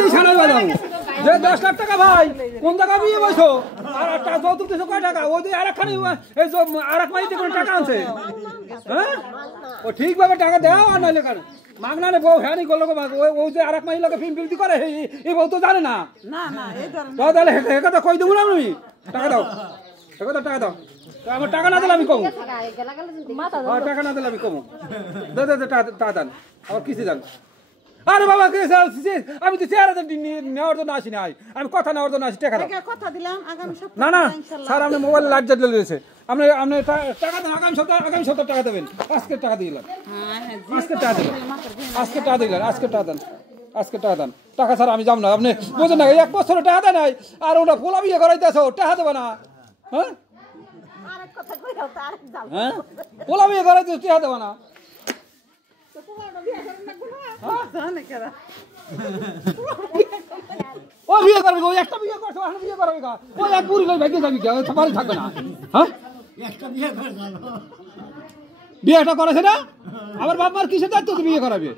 খালি সানার বাদাম যে 10 লাখ টাকা ভাই কোন টাকা বিয়ে বসো আর যৌতুক দিছো কয় টাকা ওই যে আরেকখানি এই যে আরেক মাইতে কোন টাকা আছে হ্যাঁ ও ঠিকভাবে টাকা দাও আর নাইলে কেন মাগনা নে বউ হ্যানি করলো ওই যে আরেক মাই লোকে ফিল্ম ফিল্ম করে এই বউ তো জানে না না না এই ধরনের তো তাহলে হে কথা কই দেবো না আমি টাকা দাও হে কথা টাকা দাও আমার টাকা না দিলে আমি কমু টাকা না দিলে আমি কমু দে দে টাকা দেন আবার কিছু দেন আরে বাবা আমি তো চেহারা নেওয়ার জন্য আসি নাই আমি কথা নেওয়ার জন্য আসি টাকা দাও কথা দিলাম আগামী সপ্তাহে না না স্যার আপনি মোবাইল লাইট জ্বালিয়ে দিয়েছে আপনি আপনি টাকা দেন আগামী সপ্তাহ টাকা দেবেন আজকে টাকা দিলেন আজকে টাকা দিলেন আজকে টাকা দিলেন আজকে টাকা দেন আজকে টাকা দেন টাকা স্যার আমি যাব না আপনি বোঝেন না 1 বছরে টাকা দেয় নাই আর ওটা পোলা বিয়ে করাইতেছো টাকা দেবে না হ্যাঁ হ্যাঁ পোলা বিয়ে করাইতেছো টাকা দেবে না ও বিয়ে করবে ওই একটা বিয়ে করছো আর বিয়ে করবে কা ওই এক বুড়ি লই ভাগে যাবি কি ওই বাড়ি থাকবে না হ্যাঁ একটা বিয়ে করে দাও বিয়েটা করেছে না আমার বাপ মার কিসে দায়িত্ব তুই বিয়ে করাবে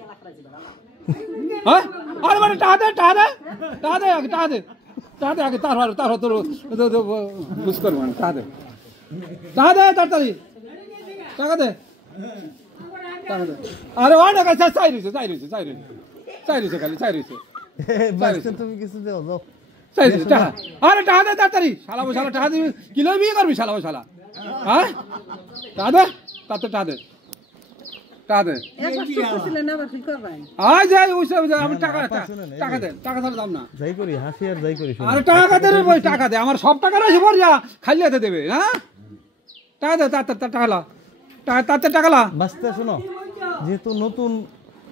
হ্যাঁ আরে মানে টাকা দে আগে তার তোর বুঝ করব না টাকা দে তাড়াতাড়ি টাকা দে আরে ওই টাকা চাই রইছে খালি তুমি কিছু দাও দাও টাকা আরে টাকা দে তাড়াতাড়ি শালা বসালা টাকা দিবি কিলো বিয়ে করবি শালা বসালা হ্যাঁ টাকা দে টাকা দে একবার চুপছিলেন আবার কি করবেন আয় যাই ওইসব আমি টাকা দে টাকা ছাড়া দাম না যাই করি হাসি আর যাই করি আরে টাকা দে রে ভাই টাকা দে আমার সব টাকা রাখি ভর যা খালি হাতে দেবে হ্যাঁ টাকা দে টাকা লা বাঁচতে শোনো যেহেতু নতুন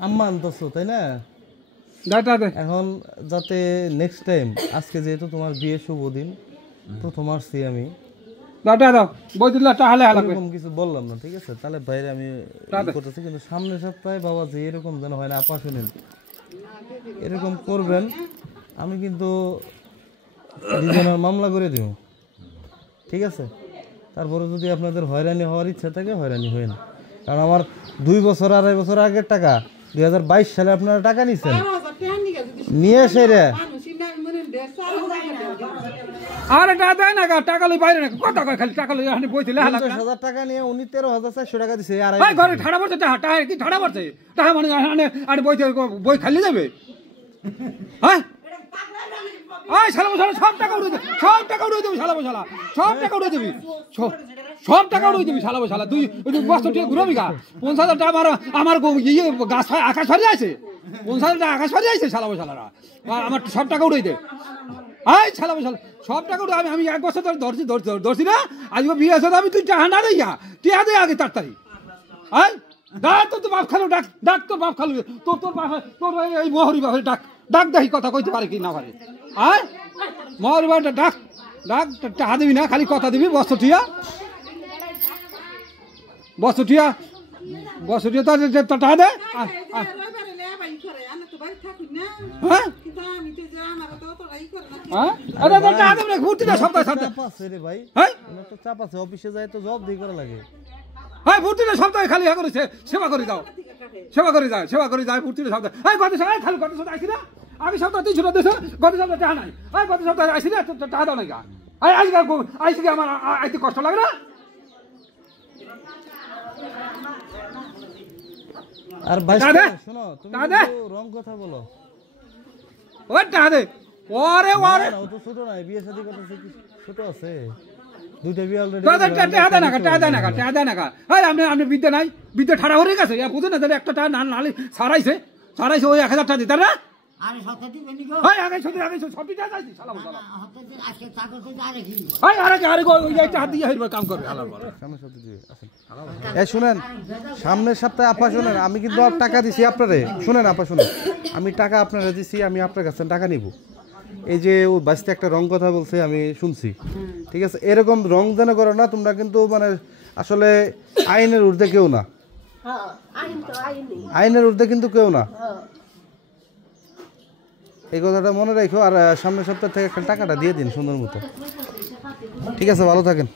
আম্মা আনতেছো তাই না এখন যাতে নেক্সট টাইম আজকে যেহেতু তোমার বিয়ে শুভ দিন প্রথম আসছি আমি এরকম কিছু বললাম না ঠিক আছে তাহলে বাইরে আমি করতেছি কিন্তু সামনের সপ্তাহে বাবা যে এরকম যেন হয় না আপা শুনেন এরকম করবেন আমি কিন্তু দুজনের মামলা করে দিব ঠিক আছে তারপরে যদি আপনাদের হয়রানি হওয়ার ইচ্ছা থাকে হয়রানি হয় না কারণ আমার 2 বছর 2.5 বছর আগের টাকা 2022 সালে আপনারা টাকা নিছেন নিয়ে এসে রে আরে টাকা দেয় না টাকা লই বাইরে না কথা কয় খালি টাকা লই আমি বইতে লেখা 50,000 টাকা নিয়ে 13,400 টাকা দিছে আর ভাই ঘরে ঠাড়া পড়ছে টাকা কি ঠাড়া পড়ছে টাকা মানে আরে বই খালি যাবে হ্যাঁ আয় শালা বসালা সব টাকা উড়িয়ে দেবি শালা বসালা সব টাকা উড়িয়ে দিবি শালা বসালা তুই বছর ঠিক ঘুরবি গা 50,000 টাকা আমার ইয়ে গাছ আকাশ ফারিয়ে আছে 50,000 টাকা আকাশ ফারিয়ে আছে শালা বসালারা আমার সব টাকা উড়িয়ে দে আয় শালা বসালা সব টাকা উড়ে আমি 1 বছর ধরছি না আজকে বিয়ে আছে আমি তুই টাকা না দেয়া টিয়া দে আগে তাড়াতাড়ি আয় ডাক তোর বাপ খালো ডাক তোর বাপ খালো তোর বাপ তোর এই মোহরি বাপের ডাক দেখি কথা কইতে পারে কি না পারে আয় মোহরি বাপটা ডাক টাকা দিবি না খালি কথা দিবি বছরটিয়া তো টাকা দে অফিসে যায় তো জব দিয়ে করা লাগে ভর্তিটা সপ্তাহে খালি করেছে সেবা করে যায় ভর্তিটা সপ্তাহে গত সপ্তাহে খালি গত সপ্তাহে আসি না আমি সপ্তাহে 300 টাকা দিয়েছে গত সপ্তাহে টাকা নাই গত সপ্তাহে আসি না টাকা দাও না আজকে আমার আইতে কষ্ট লাগে না আর ভাই শোনো তুমি রং কথা বলো ওই টাকা দে ওরে ও তো ছোট না বিয়ে শাদী করতেছে কি ছোট আছে দুইটা বিয়ে অলরেডি টাকা দেয় না আপনি বিদ্যা নাই বিদ্যা ঠাড়া হয়ে গেছে বুঝেন না তাহলে একটা টাকা নালে ছাড়াইছে ওই 1000 টাকা দিতে না আরে সত্যি দিবেনি গো আগে সত্যি টাকা চাইছি শালা বসালা আজকে টাকা কইতে আরে ওই একটা হাত দিয়ে হইবে কাম করবে হালাল বলা সামনে সত্যি দিবে আসেন এই শুনেন সামনের সপ্তাহে আপা শুনেন আমি কিন্তু টাকা দিছি আপনারে শুনেন আপা শুনেন আমি টাকা আপনারে দিছি আমি আপনার কাছে টাকা নিব এই যে ও বাসতে একটা রং কথা বলছে আমি শুনছি ঠিক আছে এরকম রং জানা করো না তোমরা কিন্তু মানে আসলে আইনের ঊর্ধ্বে কেউ না আইনের ঊর্ধ্বে কিন্তু কেউ না এই কথাটা মনে রাখো আর সামনের সপ্তাহ থেকে একটা টাকাটা দিয়ে দিন সুন্দর মতো ঠিক আছে ভালো থাকেন